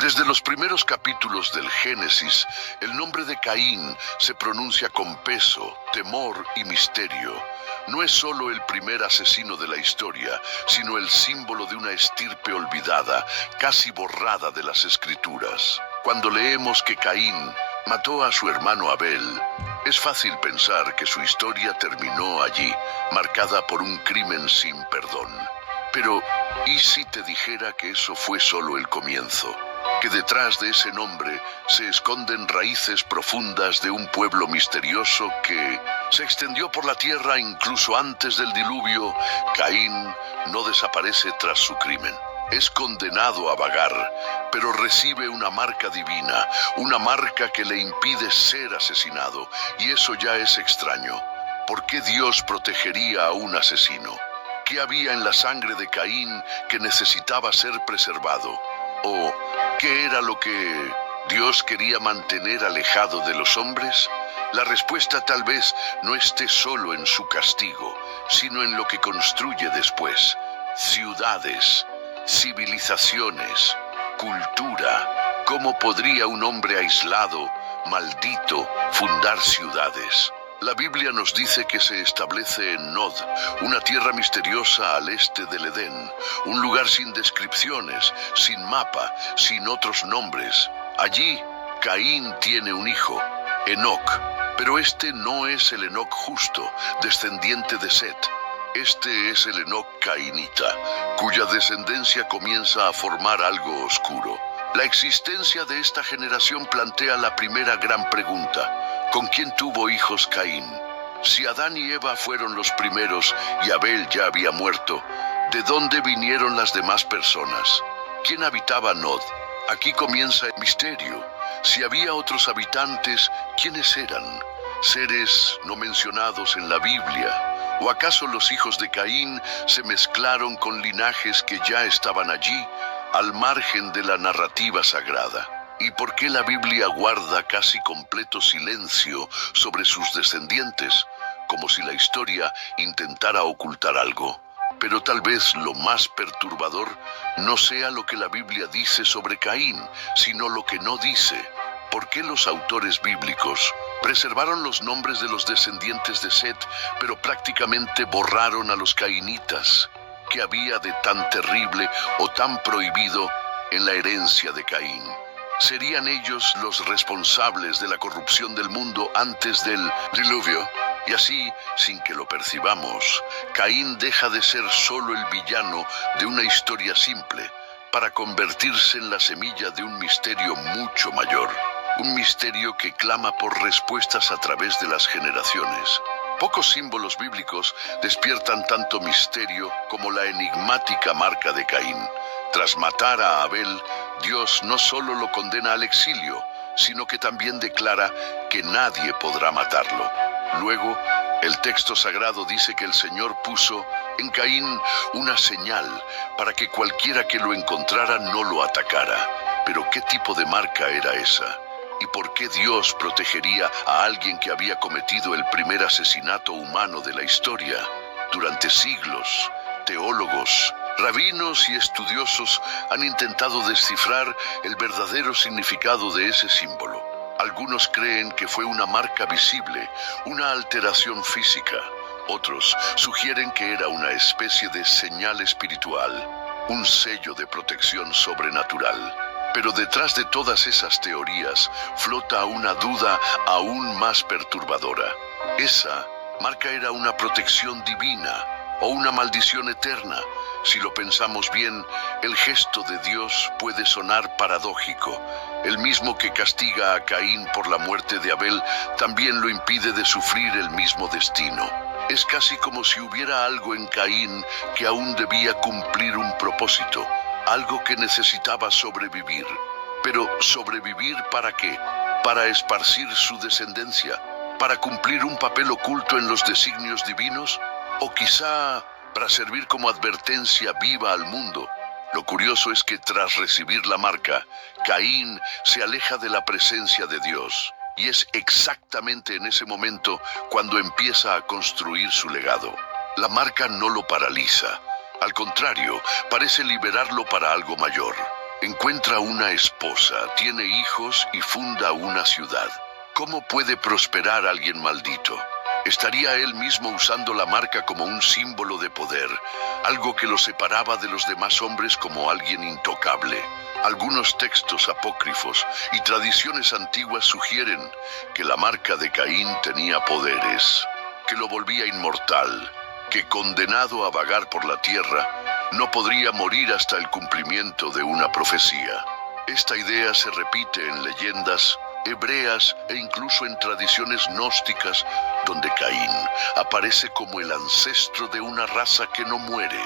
Desde los primeros capítulos del Génesis, el nombre de Caín se pronuncia con peso, temor y misterio. No es solo el primer asesino de la historia, sino el símbolo de una estirpe olvidada, casi borrada de las escrituras. Cuando leemos que Caín mató a su hermano Abel, es fácil pensar que su historia terminó allí, marcada por un crimen sin perdón. Pero, ¿y si te dijera que eso fue solo el comienzo? Que detrás de ese nombre se esconden raíces profundas de un pueblo misterioso que se extendió por la tierra incluso antes del diluvio. Caín no desaparece tras su crimen. Es condenado a vagar, pero recibe una marca divina, una marca que le impide ser asesinado, y eso ya es extraño. ¿Por qué Dios protegería a un asesino? ¿Qué había en la sangre de Caín que necesitaba ser preservado? ¿O qué era lo que Dios quería mantener alejado de los hombres? La respuesta tal vez no esté solo en su castigo, sino en lo que construye después. Ciudades, civilizaciones, cultura. ¿Cómo podría un hombre aislado, maldito, fundar ciudades? La Biblia nos dice que se establece en Nod, una tierra misteriosa al este del Edén, un lugar sin descripciones, sin mapa, sin otros nombres. Allí, Caín tiene un hijo, Enoc, pero este no es el Enoc justo, descendiente de Set. Este es el Enoc cainita, cuya descendencia comienza a formar algo oscuro. La existencia de esta generación plantea la primera gran pregunta. ¿Con quién tuvo hijos Caín? Si Adán y Eva fueron los primeros y Abel ya había muerto, ¿de dónde vinieron las demás personas? ¿Quién habitaba Nod? Aquí comienza el misterio. Si había otros habitantes, ¿quiénes eran? ¿Seres no mencionados en la Biblia? ¿O acaso los hijos de Caín se mezclaron con linajes que ya estaban allí, al margen de la narrativa sagrada? ¿Y por qué la Biblia guarda casi completo silencio sobre sus descendientes, como si la historia intentara ocultar algo? Pero tal vez lo más perturbador no sea lo que la Biblia dice sobre Caín, sino lo que no dice. ¿Por qué los autores bíblicos preservaron los nombres de los descendientes de Set, pero prácticamente borraron a los cainitas? ¿Qué había de tan terrible o tan prohibido en la herencia de Caín? ¿Serían ellos los responsables de la corrupción del mundo antes del diluvio? Y así, sin que lo percibamos, Caín deja de ser solo el villano de una historia simple para convertirse en la semilla de un misterio mucho mayor. Un misterio que clama por respuestas a través de las generaciones. Pocos símbolos bíblicos despiertan tanto misterio como la enigmática marca de Caín. Tras matar a Abel, Dios no solo lo condena al exilio, sino que también declara que nadie podrá matarlo. Luego, el texto sagrado dice que el Señor puso en Caín una señal para que cualquiera que lo encontrara no lo atacara. Pero ¿qué tipo de marca era esa? ¿Y por qué Dios protegería a alguien que había cometido el primer asesinato humano de la historia? Durante siglos, teólogos, rabinos y estudiosos han intentado descifrar el verdadero significado de ese símbolo. Algunos creen que fue una marca visible, una alteración física. Otros sugieren que era una especie de señal espiritual, un sello de protección sobrenatural. Pero detrás de todas esas teorías flota una duda aún más perturbadora. Esa marca era una protección divina o una maldición eterna. Si lo pensamos bien, el gesto de Dios puede sonar paradójico. El mismo que castiga a Caín por la muerte de Abel, también lo impide de sufrir el mismo destino. Es casi como si hubiera algo en Caín que aún debía cumplir un propósito, algo que necesitaba sobrevivir. Pero ¿sobrevivir para qué? ¿Para esparcir su descendencia? ¿Para cumplir un papel oculto en los designios divinos? ¿O quizá para servir como advertencia viva al mundo? Lo curioso es que tras recibir la marca, Caín se aleja de la presencia de Dios. Y es exactamente en ese momento cuando empieza a construir su legado. La marca no lo paraliza. Al contrario, parece liberarlo para algo mayor. Encuentra una esposa, tiene hijos y funda una ciudad. ¿Cómo puede prosperar alguien maldito? Estaría él mismo usando la marca como un símbolo de poder, algo que lo separaba de los demás hombres como alguien intocable. Algunos textos apócrifos y tradiciones antiguas sugieren que la marca de Caín tenía poderes, que lo volvía inmortal, que condenado a vagar por la tierra, no podría morir hasta el cumplimiento de una profecía. Esta idea se repite en leyendas hebreas e incluso en tradiciones gnósticas, donde Caín aparece como el ancestro de una raza que no muere,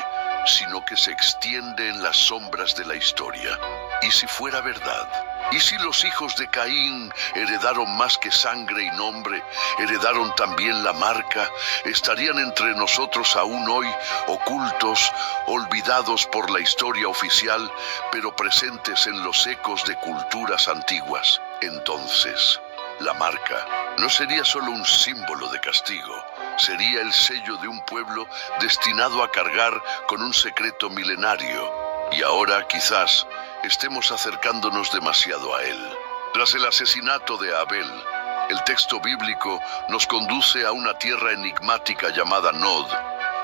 sino que se extiende en las sombras de la historia. ¿Y si fuera verdad? ¿Y si los hijos de Caín heredaron más que sangre y nombre, heredaron también la marca? ¿Estarían entre nosotros aún hoy, ocultos, olvidados por la historia oficial, pero presentes en los ecos de culturas antiguas? Entonces, la marca no sería solo un símbolo de castigo, sería el sello de un pueblo destinado a cargar con un secreto milenario. Y ahora, quizás, estemos acercándonos demasiado a él. Tras el asesinato de Abel, el texto bíblico nos conduce a una tierra enigmática llamada Nod,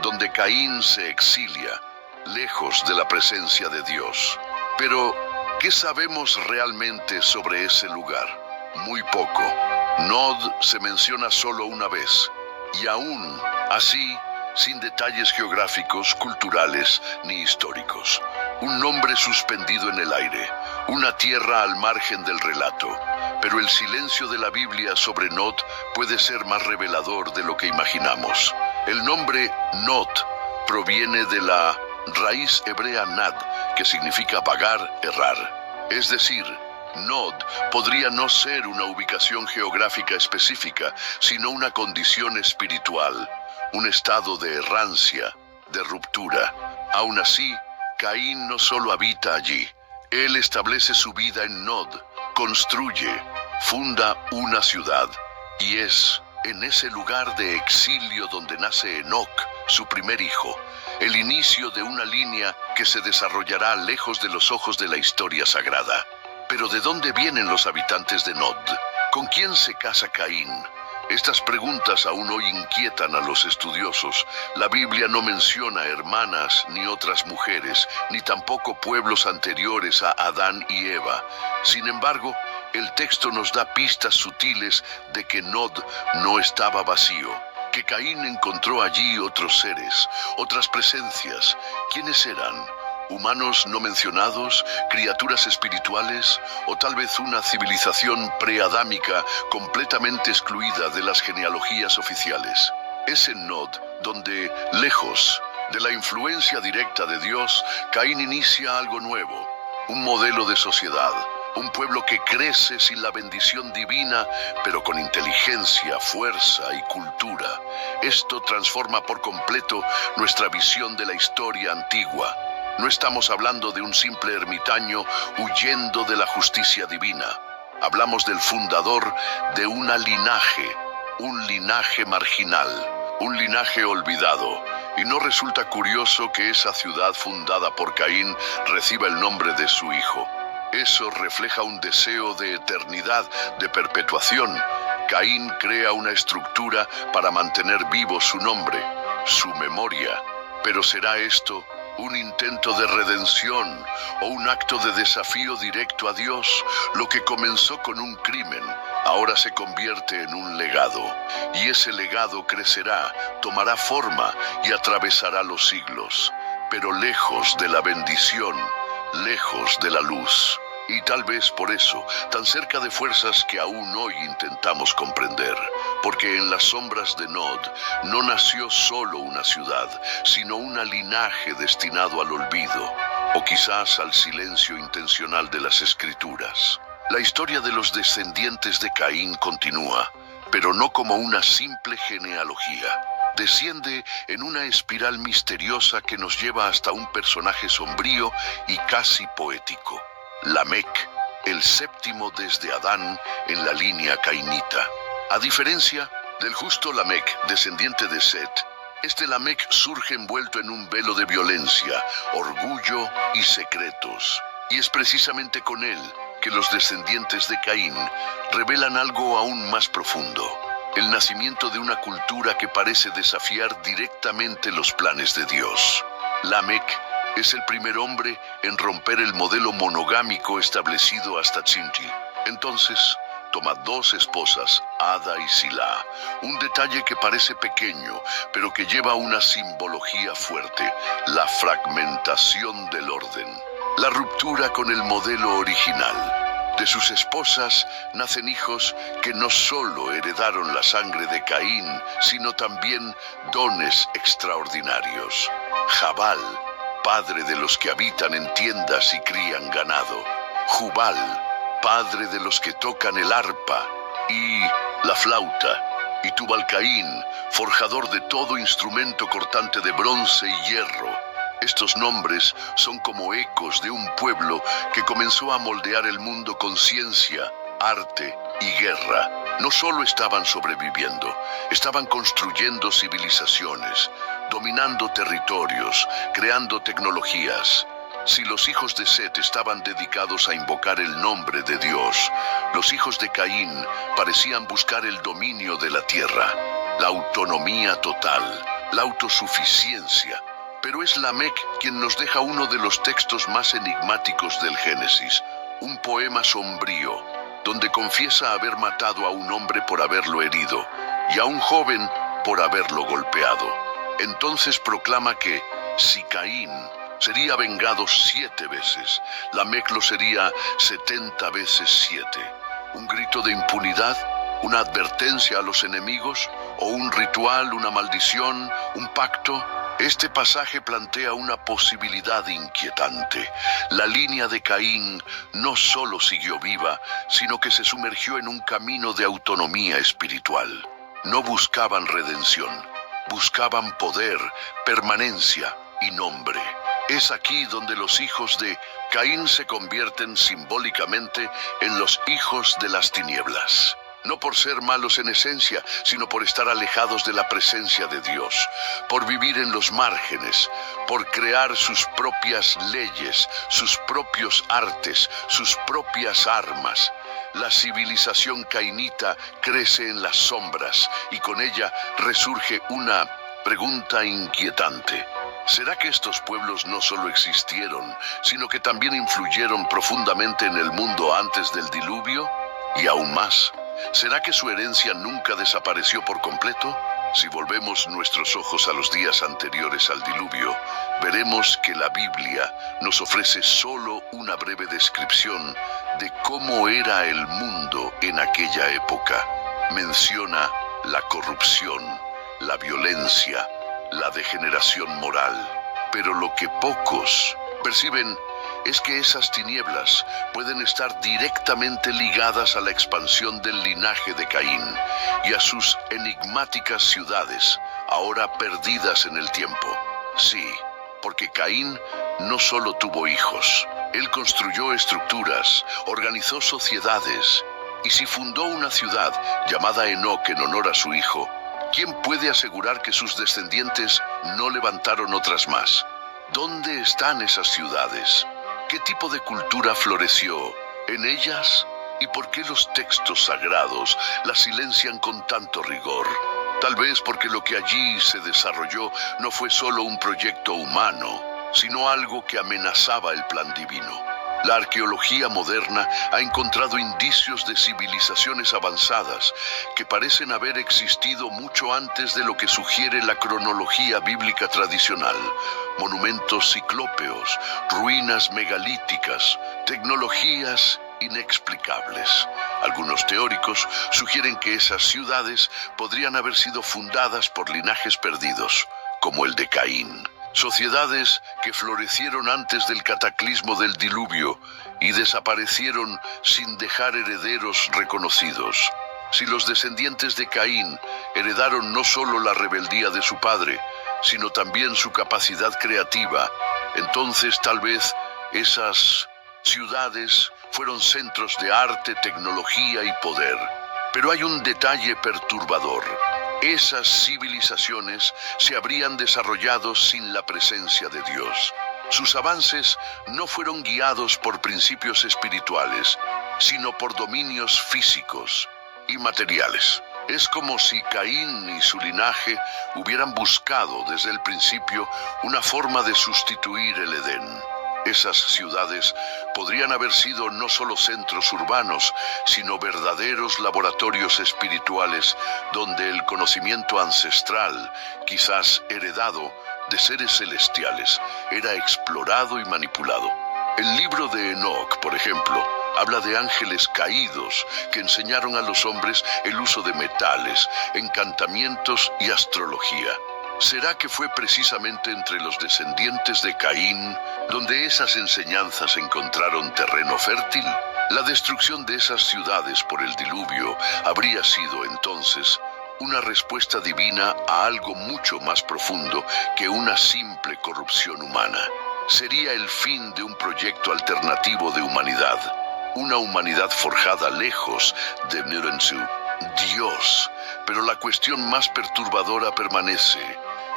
donde Caín se exilia, lejos de la presencia de Dios. Pero, ¿qué sabemos realmente sobre ese lugar? Muy poco. Nod se menciona solo una vez, y aún así, sin detalles geográficos, culturales ni históricos. Un nombre suspendido en el aire, una tierra al margen del relato. Pero el silencio de la Biblia sobre Nod puede ser más revelador de lo que imaginamos. El nombre Nod proviene de la raíz hebrea nad, que significa vagar, errar. Es decir, Nod podría no ser una ubicación geográfica específica, sino una condición espiritual, un estado de errancia, de ruptura. Aún así, Caín no solo habita allí, él establece su vida en Nod, construye, funda una ciudad, y es en ese lugar de exilio donde nace Enoc, su primer hijo, el inicio de una línea que se desarrollará lejos de los ojos de la historia sagrada. Pero ¿de dónde vienen los habitantes de Nod? ¿Con quién se casa Caín? Estas preguntas aún hoy inquietan a los estudiosos. La Biblia no menciona hermanas ni otras mujeres, ni tampoco pueblos anteriores a Adán y Eva. Sin embargo, el texto nos da pistas sutiles de que Nod no estaba vacío, que Caín encontró allí otros seres, otras presencias. ¿Quiénes eran? ¿Humanos no mencionados, criaturas espirituales o tal vez una civilización preadámica completamente excluida de las genealogías oficiales? Es en Nod donde, lejos de la influencia directa de Dios, Caín inicia algo nuevo, un modelo de sociedad, un pueblo que crece sin la bendición divina, pero con inteligencia, fuerza y cultura. Esto transforma por completo nuestra visión de la historia antigua. No estamos hablando de un simple ermitaño huyendo de la justicia divina. Hablamos del fundador de un linaje marginal, un linaje olvidado. Y no resulta curioso que esa ciudad fundada por Caín reciba el nombre de su hijo. Eso refleja un deseo de eternidad, de perpetuación. Caín crea una estructura para mantener vivo su nombre, su memoria. Pero ¿será esto un intento de redención o un acto de desafío directo a Dios? Lo que comenzó con un crimen ahora se convierte en un legado, y ese legado crecerá, tomará forma y atravesará los siglos, pero lejos de la bendición, lejos de la luz. Y tal vez por eso, tan cerca de fuerzas que aún hoy intentamos comprender, porque en las sombras de Nod no nació solo una ciudad, sino un linaje destinado al olvido, o quizás al silencio intencional de las Escrituras. La historia de los descendientes de Caín continúa, pero no como una simple genealogía. Desciende en una espiral misteriosa que nos lleva hasta un personaje sombrío y casi poético. Lamec, el séptimo desde Adán en la línea cainita. A diferencia del justo Lamec, descendiente de Set, este Lamec surge envuelto en un velo de violencia, orgullo y secretos. Y es precisamente con él que los descendientes de Caín revelan algo aún más profundo: el nacimiento de una cultura que parece desafiar directamente los planes de Dios. Lamec es el primer hombre en romper el modelo monogámico establecido hasta Tzinti. Entonces, toma 2 esposas, Ada y Silá, un detalle que parece pequeño, pero que lleva una simbología fuerte: la fragmentación del orden, la ruptura con el modelo original. De sus esposas nacen hijos que no solo heredaron la sangre de Caín, sino también dones extraordinarios. Jabal, padre de los que habitan en tiendas y crían ganado; Jubal, padre de los que tocan el arpa y la flauta; y Tubal-Caín, forjador de todo instrumento cortante de bronce y hierro. Estos nombres son como ecos de un pueblo que comenzó a moldear el mundo con ciencia, arte y guerra. No solo estaban sobreviviendo, estaban construyendo civilizaciones, dominando territorios, creando tecnologías. Si los hijos de Set estaban dedicados a invocar el nombre de Dios, los hijos de Caín parecían buscar el dominio de la tierra, la autonomía total, la autosuficiencia. Pero es Lamec quien nos deja uno de los textos más enigmáticos del Génesis, un poema sombrío, donde confiesa haber matado a un hombre por haberlo herido y a un joven por haberlo golpeado. Entonces proclama que, si Caín sería vengado 7 veces, Lamec lo sería 70 veces 7. ¿Un grito de impunidad? ¿Una advertencia a los enemigos? ¿O un ritual, una maldición, un pacto? Este pasaje plantea una posibilidad inquietante. La línea de Caín no solo siguió viva, sino que se sumergió en un camino de autonomía espiritual. No buscaban redención, buscaban poder, permanencia y nombre. Es aquí donde los hijos de Caín se convierten simbólicamente en los hijos de las tinieblas. No por ser malos en esencia, sino por estar alejados de la presencia de Dios, por vivir en los márgenes, por crear sus propias leyes, sus propios artes, sus propias armas. La civilización cainita crece en las sombras y con ella resurge una pregunta inquietante. ¿Será que estos pueblos no solo existieron, sino que también influyeron profundamente en el mundo antes del diluvio? Y aún más, ¿será que su herencia nunca desapareció por completo? Si volvemos nuestros ojos a los días anteriores al diluvio, veremos que la Biblia nos ofrece solo una breve descripción de cómo era el mundo en aquella época. Menciona la corrupción, la violencia, la degeneración moral, pero lo que pocos perciben es que esas tinieblas pueden estar directamente ligadas a la expansión del linaje de Caín y a sus enigmáticas ciudades, ahora perdidas en el tiempo. Sí, porque Caín no solo tuvo hijos, él construyó estructuras, organizó sociedades, y si fundó una ciudad llamada Enoc en honor a su hijo, ¿quién puede asegurar que sus descendientes no levantaron otras más? ¿Dónde están esas ciudades? ¿Qué tipo de cultura floreció en ellas? ¿Y por qué los textos sagrados las silencian con tanto rigor? Tal vez porque lo que allí se desarrolló no fue solo un proyecto humano, sino algo que amenazaba el plan divino. La arqueología moderna ha encontrado indicios de civilizaciones avanzadas que parecen haber existido mucho antes de lo que sugiere la cronología bíblica tradicional. Monumentos ciclópeos, ruinas megalíticas, tecnologías inexplicables. Algunos teóricos sugieren que esas ciudades podrían haber sido fundadas por linajes perdidos, como el de Caín. Sociedades que florecieron antes del cataclismo del diluvio y desaparecieron sin dejar herederos reconocidos. Si los descendientes de Caín heredaron no solo la rebeldía de su padre, sino también su capacidad creativa, entonces tal vez esas ciudades fueron centros de arte, tecnología y poder. Pero hay un detalle perturbador. Esas civilizaciones se habrían desarrollado sin la presencia de Dios. Sus avances no fueron guiados por principios espirituales, sino por dominios físicos y materiales. Es como si Caín y su linaje hubieran buscado desde el principio una forma de sustituir el Edén. Esas ciudades podrían haber sido no solo centros urbanos, sino verdaderos laboratorios espirituales donde el conocimiento ancestral, quizás heredado de seres celestiales, era explorado y manipulado. El libro de Enoc, por ejemplo, habla de ángeles caídos que enseñaron a los hombres el uso de metales, encantamientos y astrología. ¿Será que fue precisamente entre los descendientes de Caín donde esas enseñanzas encontraron terreno fértil? La destrucción de esas ciudades por el diluvio habría sido entonces una respuesta divina a algo mucho más profundo que una simple corrupción humana. Sería el fin de un proyecto alternativo de humanidad, una humanidad forjada lejos de Nirensu, Dios. Pero la cuestión más perturbadora permanece.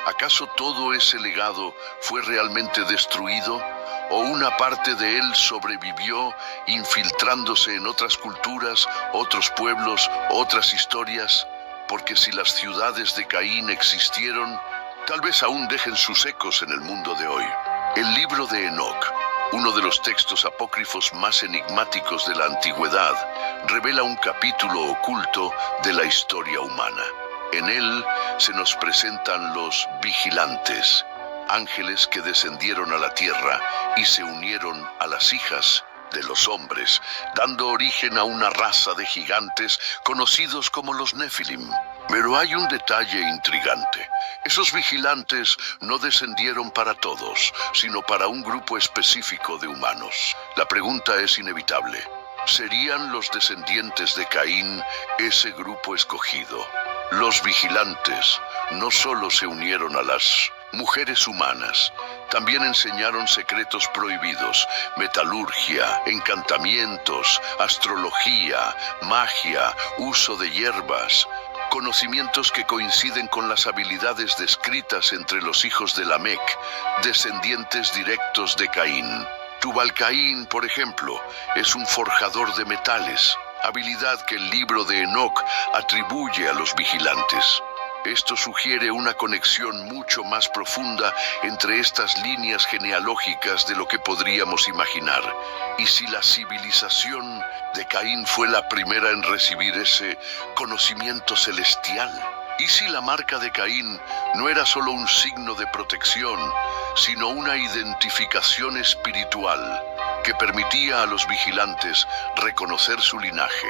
¿Acaso todo ese legado fue realmente destruido? ¿O una parte de él sobrevivió infiltrándose en otras culturas, otros pueblos, otras historias? Porque si las ciudades de Caín existieron, tal vez aún dejen sus ecos en el mundo de hoy. El libro de Enoc, uno de los textos apócrifos más enigmáticos de la antigüedad, revela un capítulo oculto de la historia humana. En él se nos presentan los vigilantes, ángeles que descendieron a la tierra y se unieron a las hijas de los hombres, dando origen a una raza de gigantes conocidos como los Nefilim. Pero hay un detalle intrigante. Esos vigilantes no descendieron para todos, sino para un grupo específico de humanos. La pregunta es inevitable. ¿Serían los descendientes de Caín ese grupo escogido? Los vigilantes no solo se unieron a las mujeres humanas, también enseñaron secretos prohibidos, metalurgia, encantamientos, astrología, magia, uso de hierbas, conocimientos que coinciden con las habilidades descritas entre los hijos de Lamec, descendientes directos de Caín. Tubal-Caín, por ejemplo, es un forjador de metales, habilidad que el libro de Enoc atribuye a los vigilantes. Esto sugiere una conexión mucho más profunda entre estas líneas genealógicas de lo que podríamos imaginar. ¿Y si la civilización de Caín fue la primera en recibir ese conocimiento celestial? ¿Y si la marca de Caín no era solo un signo de protección, sino una identificación espiritual que permitía a los vigilantes reconocer su linaje?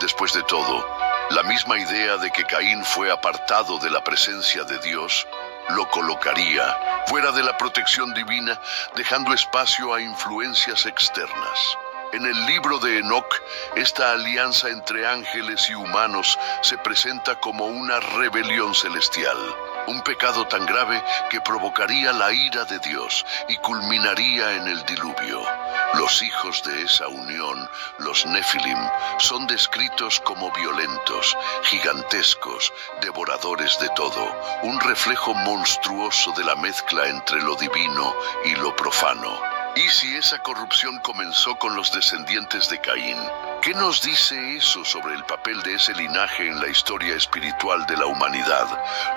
Después de todo, la misma idea de que Caín fue apartado de la presencia de Dios lo colocaría fuera de la protección divina, dejando espacio a influencias externas. En el libro de Enoc, esta alianza entre ángeles y humanos se presenta como una rebelión celestial, un pecado tan grave que provocaría la ira de Dios y culminaría en el diluvio. Los hijos de esa unión, los Nefilim, son descritos como violentos, gigantescos, devoradores de todo, un reflejo monstruoso de la mezcla entre lo divino y lo profano. ¿Y si esa corrupción comenzó con los descendientes de Caín? ¿Qué nos dice eso sobre el papel de ese linaje en la historia espiritual de la humanidad?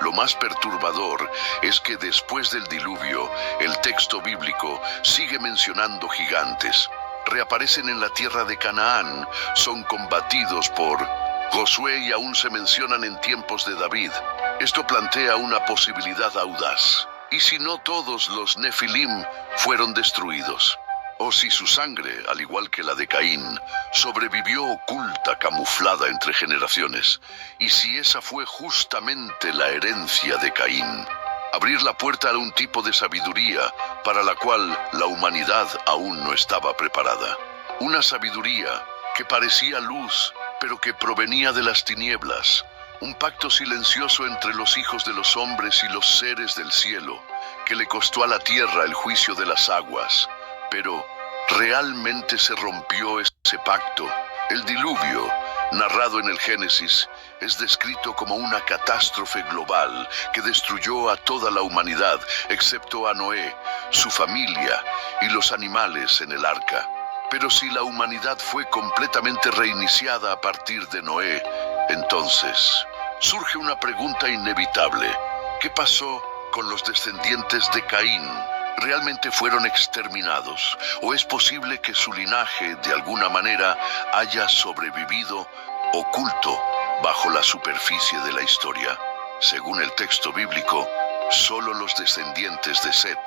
Lo más perturbador es que después del diluvio, el texto bíblico sigue mencionando gigantes. Reaparecen en la tierra de Canaán, son combatidos por Josué y aún se mencionan en tiempos de David. Esto plantea una posibilidad audaz. ¿Y si no todos los Nefilim fueron destruidos? ¿O si su sangre, al igual que la de Caín, sobrevivió oculta, camuflada entre generaciones? ¿Y si esa fue justamente la herencia de Caín? Abrir la puerta a un tipo de sabiduría para la cual la humanidad aún no estaba preparada. Una sabiduría que parecía luz, pero que provenía de las tinieblas. Un pacto silencioso entre los hijos de los hombres y los seres del cielo, que le costó a la tierra el juicio de las aguas. Pero, ¿realmente se rompió ese pacto? El diluvio, narrado en el Génesis, es descrito como una catástrofe global que destruyó a toda la humanidad, excepto a Noé, su familia y los animales en el arca. Pero si la humanidad fue completamente reiniciada a partir de Noé, entonces surge una pregunta inevitable. ¿Qué pasó con los descendientes de Caín? ¿Realmente fueron exterminados? ¿O es posible que su linaje, de alguna manera, haya sobrevivido oculto bajo la superficie de la historia? Según el texto bíblico, solo los descendientes de Set,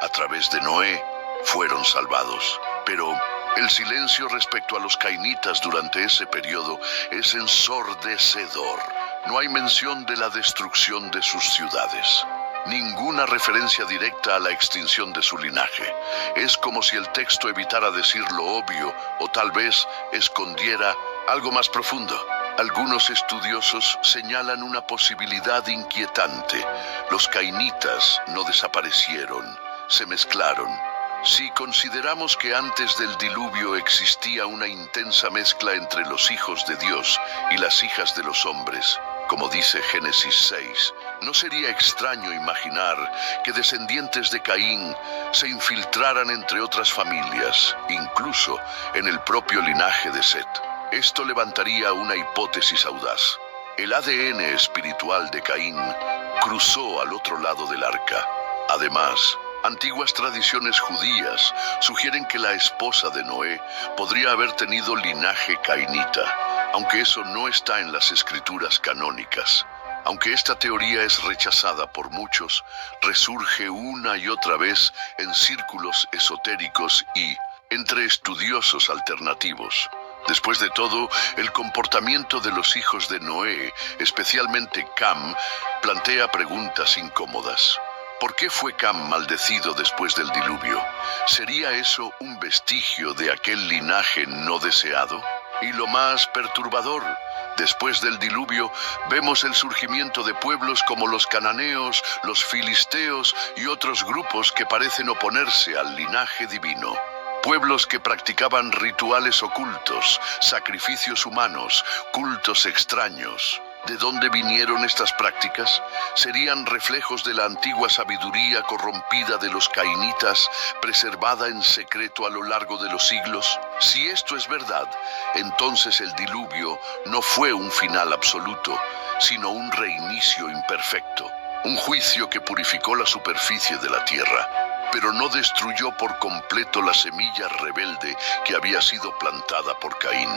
a través de Noé, fueron salvados. Pero el silencio respecto a los cainitas durante ese periodo es ensordecedor. No hay mención de la destrucción de sus ciudades. Ninguna referencia directa a la extinción de su linaje. Es como si el texto evitara decir lo obvio o tal vez escondiera algo más profundo. Algunos estudiosos señalan una posibilidad inquietante. Los cainitas no desaparecieron, se mezclaron. Si consideramos que antes del diluvio existía una intensa mezcla entre los hijos de Dios y las hijas de los hombres, como dice Génesis 6, no sería extraño imaginar que descendientes de Caín se infiltraran entre otras familias, incluso en el propio linaje de Set. Esto levantaría una hipótesis audaz. El ADN espiritual de Caín cruzó al otro lado del arca. Además, antiguas tradiciones judías sugieren que la esposa de Noé podría haber tenido linaje cainita, aunque eso no está en las escrituras canónicas. Aunque esta teoría es rechazada por muchos, resurge una y otra vez en círculos esotéricos y entre estudiosos alternativos. Después de todo, el comportamiento de los hijos de Noé, especialmente Cam, plantea preguntas incómodas. ¿Por qué fue Cam maldecido después del diluvio? ¿Sería eso un vestigio de aquel linaje no deseado? Y lo más perturbador, después del diluvio, vemos el surgimiento de pueblos como los cananeos, los filisteos y otros grupos que parecen oponerse al linaje divino. Pueblos que practicaban rituales ocultos, sacrificios humanos, cultos extraños. ¿De dónde vinieron estas prácticas? ¿Serían reflejos de la antigua sabiduría corrompida de los cainitas, preservada en secreto a lo largo de los siglos? Si esto es verdad, entonces el diluvio no fue un final absoluto, sino un reinicio imperfecto. Un juicio que purificó la superficie de la tierra, pero no destruyó por completo la semilla rebelde que había sido plantada por Caín.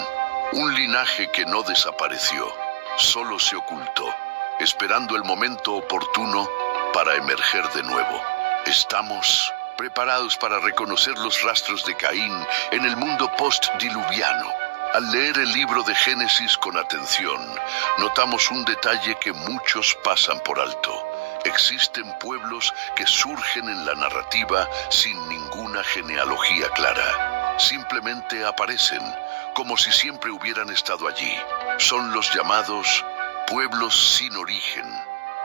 Un linaje que no desapareció, solo se ocultó, esperando el momento oportuno para emerger de nuevo. ¿Estamos preparados para reconocer los rastros de Caín en el mundo post-diluviano? Al leer el libro de Génesis con atención, notamos un detalle que muchos pasan por alto. Existen pueblos que surgen en la narrativa sin ninguna genealogía clara. Simplemente aparecen, como si siempre hubieran estado allí. Son los llamados pueblos sin origen,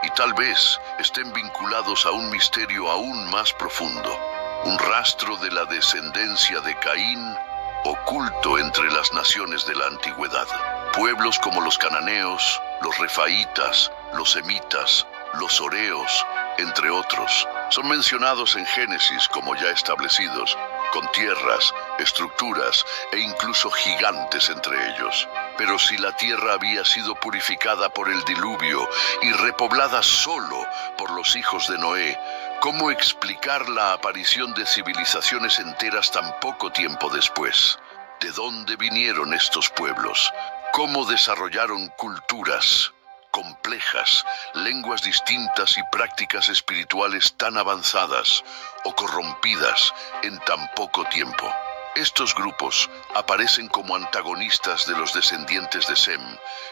y tal vez estén vinculados a un misterio aún más profundo, un rastro de la descendencia de Caín oculto entre las naciones de la antigüedad. Pueblos como los cananeos, los refaítas, los semitas, los horeos, entre otros, son mencionados en Génesis como ya establecidos, con tierras, estructuras e incluso gigantes entre ellos. Pero si la tierra había sido purificada por el diluvio y repoblada solo por los hijos de Noé, ¿cómo explicar la aparición de civilizaciones enteras tan poco tiempo después? ¿De dónde vinieron estos pueblos? ¿Cómo desarrollaron culturas complejas, lenguas distintas y prácticas espirituales tan avanzadas o corrompidas en tan poco tiempo? Estos grupos aparecen como antagonistas de los descendientes de Sem,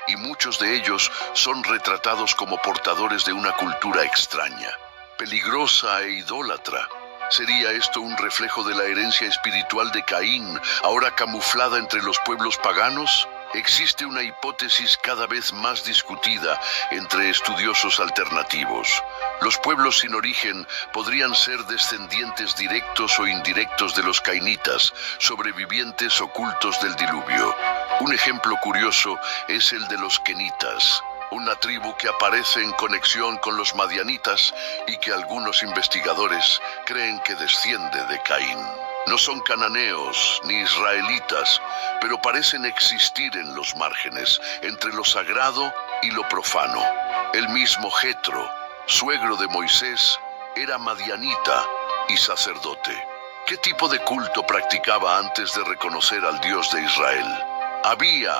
y muchos de ellos son retratados como portadores de una cultura extraña, peligrosa e idólatra. ¿Sería esto un reflejo de la herencia espiritual de Caín, ahora camuflada entre los pueblos paganos? Existe una hipótesis cada vez más discutida entre estudiosos alternativos. Los pueblos sin origen podrían ser descendientes directos o indirectos de los cainitas, sobrevivientes ocultos del diluvio. Un ejemplo curioso es el de los kenitas, una tribu que aparece en conexión con los madianitas y que algunos investigadores creen que desciende de Caín. No son cananeos ni israelitas, pero parecen existir en los márgenes, entre lo sagrado y lo profano. El mismo Jetro, suegro de Moisés, era madianita y sacerdote. ¿Qué tipo de culto practicaba antes de reconocer al Dios de Israel? Había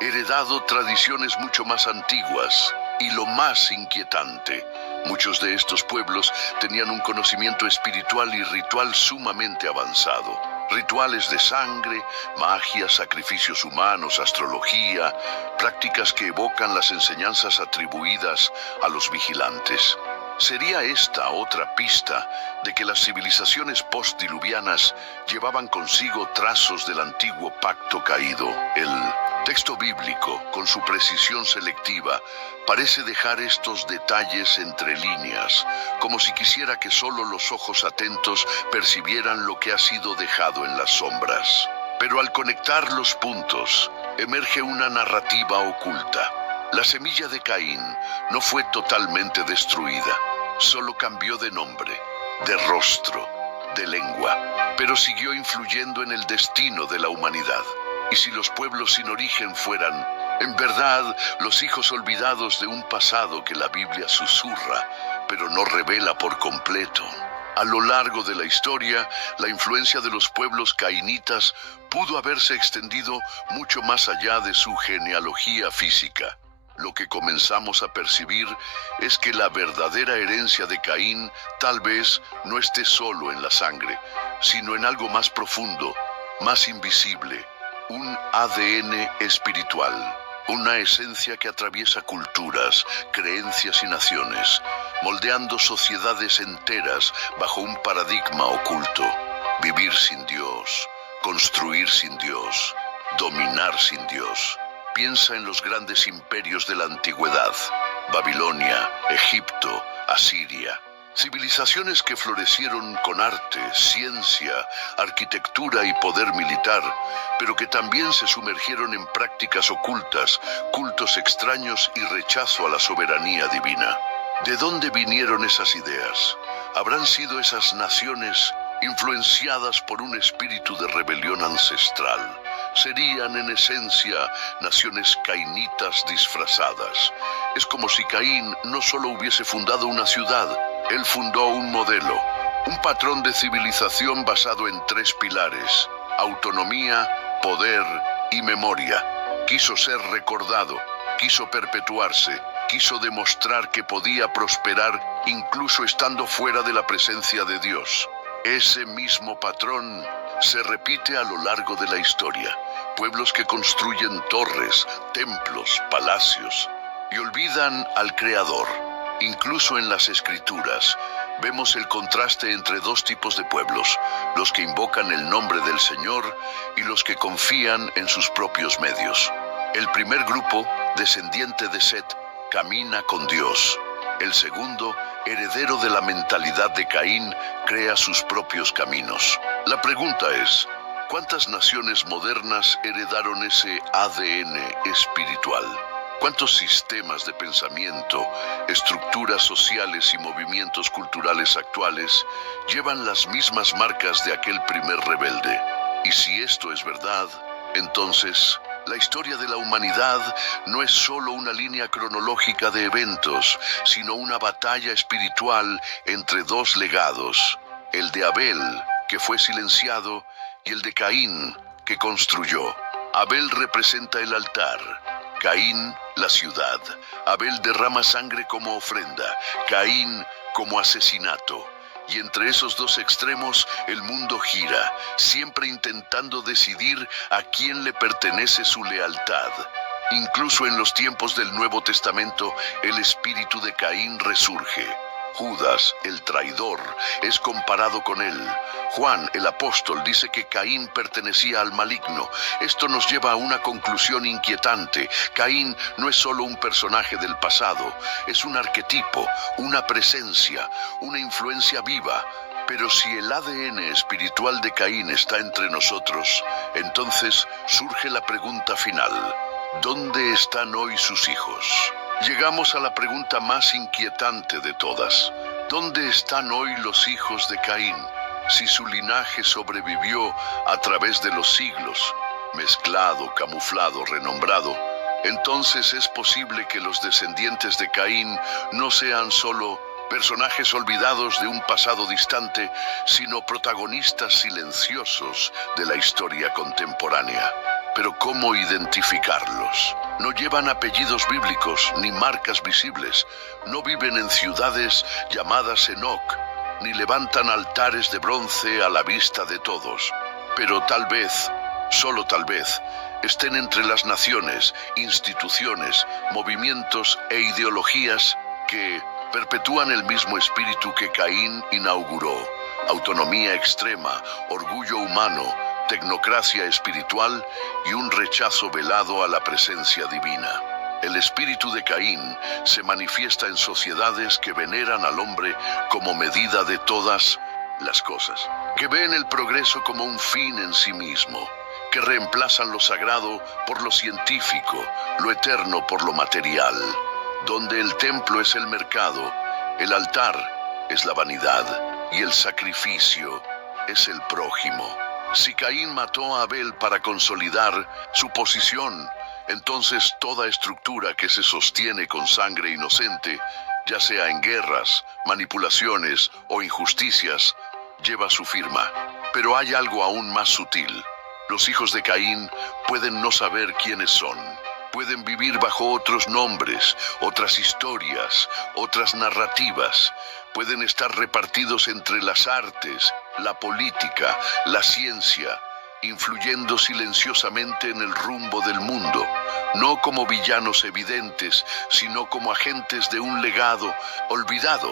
heredado tradiciones mucho más antiguas y lo más inquietante. Muchos de estos pueblos tenían un conocimiento espiritual y ritual sumamente avanzado. Rituales de sangre, magia, sacrificios humanos, astrología, prácticas que evocan las enseñanzas atribuidas a los vigilantes. ¿Sería esta otra pista de que las civilizaciones postdiluvianas llevaban consigo trazos del antiguo pacto caído? El texto bíblico, con su precisión selectiva, parece dejar estos detalles entre líneas, como si quisiera que solo los ojos atentos percibieran lo que ha sido dejado en las sombras. Pero al conectar los puntos, emerge una narrativa oculta. La semilla de Caín no fue totalmente destruida, solo cambió de nombre, de rostro, de lengua, pero siguió influyendo en el destino de la humanidad. Y si los pueblos sin origen fueran, en verdad, los hijos olvidados de un pasado que la Biblia susurra, pero no revela por completo. A lo largo de la historia, la influencia de los pueblos cainitas pudo haberse extendido mucho más allá de su genealogía física. Lo que comenzamos a percibir es que la verdadera herencia de Caín tal vez no esté solo en la sangre, sino en algo más profundo, más invisible, un ADN espiritual, una esencia que atraviesa culturas, creencias y naciones, moldeando sociedades enteras bajo un paradigma oculto. Vivir sin Dios, construir sin Dios, dominar sin Dios. Piensa en los grandes imperios de la antigüedad: Babilonia, Egipto, Asiria. Civilizaciones que florecieron con arte, ciencia, arquitectura y poder militar, pero que también se sumergieron en prácticas ocultas, cultos extraños y rechazo a la soberanía divina. ¿De dónde vinieron esas ideas? ¿Habrán sido esas naciones influenciadas por un espíritu de rebelión ancestral? Serían en esencia naciones cainitas disfrazadas. Es como si Caín no solo hubiese fundado una ciudad, él fundó un modelo, un patrón de civilización basado en 3 pilares: autonomía, poder y memoria. Quiso ser recordado, quiso perpetuarse, quiso demostrar que podía prosperar incluso estando fuera de la presencia de Dios. Ese mismo patrón se repite a lo largo de la historia. Pueblos que construyen torres, templos, palacios y olvidan al Creador. Incluso en las Escrituras vemos el contraste entre 2 tipos de pueblos: los que invocan el nombre del Señor y los que confían en sus propios medios. El primer grupo, descendiente de Set, camina con Dios. El segundo, heredero de la mentalidad de Caín, crea sus propios caminos. La pregunta es: ¿cuántas naciones modernas heredaron ese ADN espiritual? ¿Cuántos sistemas de pensamiento, estructuras sociales y movimientos culturales actuales llevan las mismas marcas de aquel primer rebelde? Y si esto es verdad, entonces la historia de la humanidad no es solo una línea cronológica de eventos, sino una batalla espiritual entre 2 legados: el de Abel, que fue silenciado, y el de Caín, que construyó. Abel representa el altar, Caín la ciudad. Abel derrama sangre como ofrenda, Caín como asesinato. Y entre esos 2 extremos el mundo gira, siempre intentando decidir a quién le pertenece su lealtad. Incluso en los tiempos del Nuevo Testamento, el espíritu de Caín resurge. Judas, el traidor, es comparado con él. Juan, el apóstol, dice que Caín pertenecía al maligno. Esto nos lleva a una conclusión inquietante. Caín no es solo un personaje del pasado, es un arquetipo, una presencia, una influencia viva. Pero si el ADN espiritual de Caín está entre nosotros, entonces surge la pregunta final: ¿dónde están hoy sus hijos? Llegamos a la pregunta más inquietante de todas: ¿dónde están hoy los hijos de Caín? Si su linaje sobrevivió a través de los siglos, mezclado, camuflado, renombrado, entonces es posible que los descendientes de Caín no sean solo personajes olvidados de un pasado distante, sino protagonistas silenciosos de la historia contemporánea. Pero ¿cómo identificarlos? No llevan apellidos bíblicos ni marcas visibles, no viven en ciudades llamadas Enoc, ni levantan altares de bronce a la vista de todos. Pero tal vez, solo tal vez, estén entre las naciones, instituciones, movimientos e ideologías que perpetúan el mismo espíritu que Caín inauguró: autonomía extrema, orgullo humano, tecnocracia espiritual y un rechazo velado a la presencia divina. El espíritu de Caín se manifiesta en sociedades que veneran al hombre como medida de todas las cosas, que ven el progreso como un fin en sí mismo, que reemplazan lo sagrado por lo científico, lo eterno por lo material, donde el templo es el mercado, el altar es la vanidad y el sacrificio es el prójimo. Si Caín mató a Abel para consolidar su posición, entonces toda estructura que se sostiene con sangre inocente, ya sea en guerras, manipulaciones o injusticias, lleva su firma. Pero hay algo aún más sutil. Los hijos de Caín pueden no saber quiénes son. Pueden vivir bajo otros nombres, otras historias, otras narrativas. Pueden estar repartidos entre las artes, la política, la ciencia, influyendo silenciosamente en el rumbo del mundo, no como villanos evidentes, sino como agentes de un legado olvidado,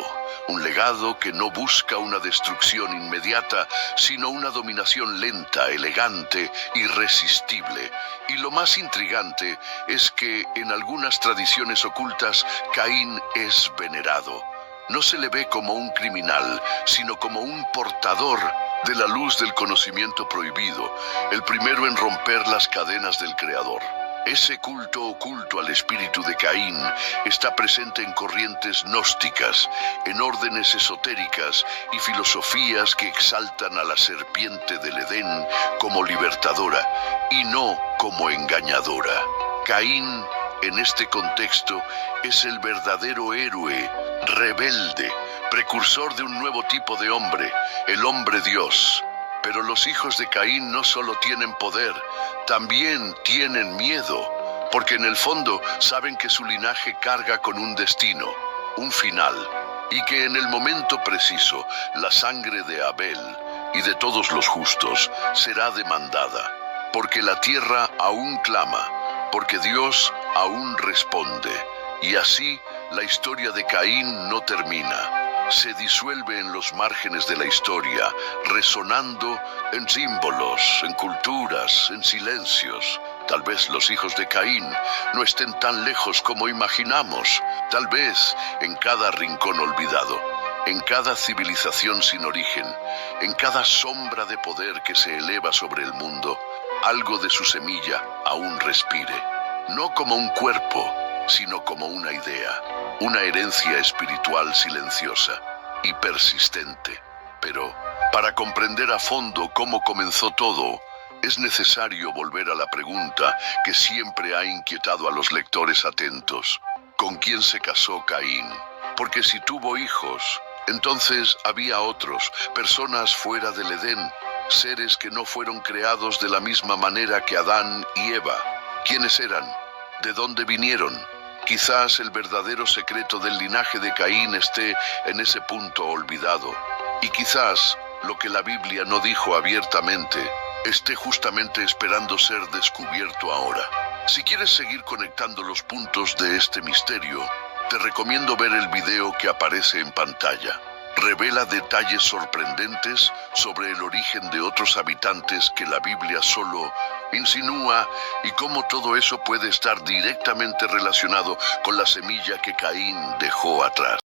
un legado que no busca una destrucción inmediata, sino una dominación lenta, elegante, irresistible. Y lo más intrigante es que en algunas tradiciones ocultas, Caín es venerado. No se le ve como un criminal, sino como un portador de la luz del conocimiento prohibido, el primero en romper las cadenas del Creador. Ese culto oculto al espíritu de Caín está presente en corrientes gnósticas, en órdenes esotéricas y filosofías que exaltan a la serpiente del Edén como libertadora y no como engañadora. Caín, en este contexto, es el verdadero héroe, rebelde, precursor de un nuevo tipo de hombre, el hombre Dios. Pero los hijos de Caín no solo tienen poder, también tienen miedo, porque en el fondo saben que su linaje carga con un destino, un final, y que en el momento preciso la sangre de Abel y de todos los justos será demandada, porque la tierra aún clama, porque Dios aún responde, y así la historia de Caín no termina. Se disuelve en los márgenes de la historia, resonando en símbolos, en culturas, en silencios. Tal vez los hijos de Caín no estén tan lejos como imaginamos. Tal vez en cada rincón olvidado, en cada civilización sin origen, en cada sombra de poder que se eleva sobre el mundo, algo de su semilla aún respire. No como un cuerpo, sino como una idea, una herencia espiritual silenciosa y persistente. Pero para comprender a fondo cómo comenzó todo, es necesario volver a la pregunta que siempre ha inquietado a los lectores atentos: ¿con quién se casó Caín? Porque si tuvo hijos, entonces había otros, personas fuera del Edén, seres que no fueron creados de la misma manera que Adán y Eva. ¿Quiénes eran? ¿De dónde vinieron? Quizás el verdadero secreto del linaje de Caín esté en ese punto olvidado. Y quizás lo que la Biblia no dijo abiertamente esté justamente esperando ser descubierto ahora. Si quieres seguir conectando los puntos de este misterio, te recomiendo ver el video que aparece en pantalla. Revela detalles sorprendentes sobre el origen de otros habitantes que la Biblia solo insinúa, y cómo todo eso puede estar directamente relacionado con la semilla que Caín dejó atrás.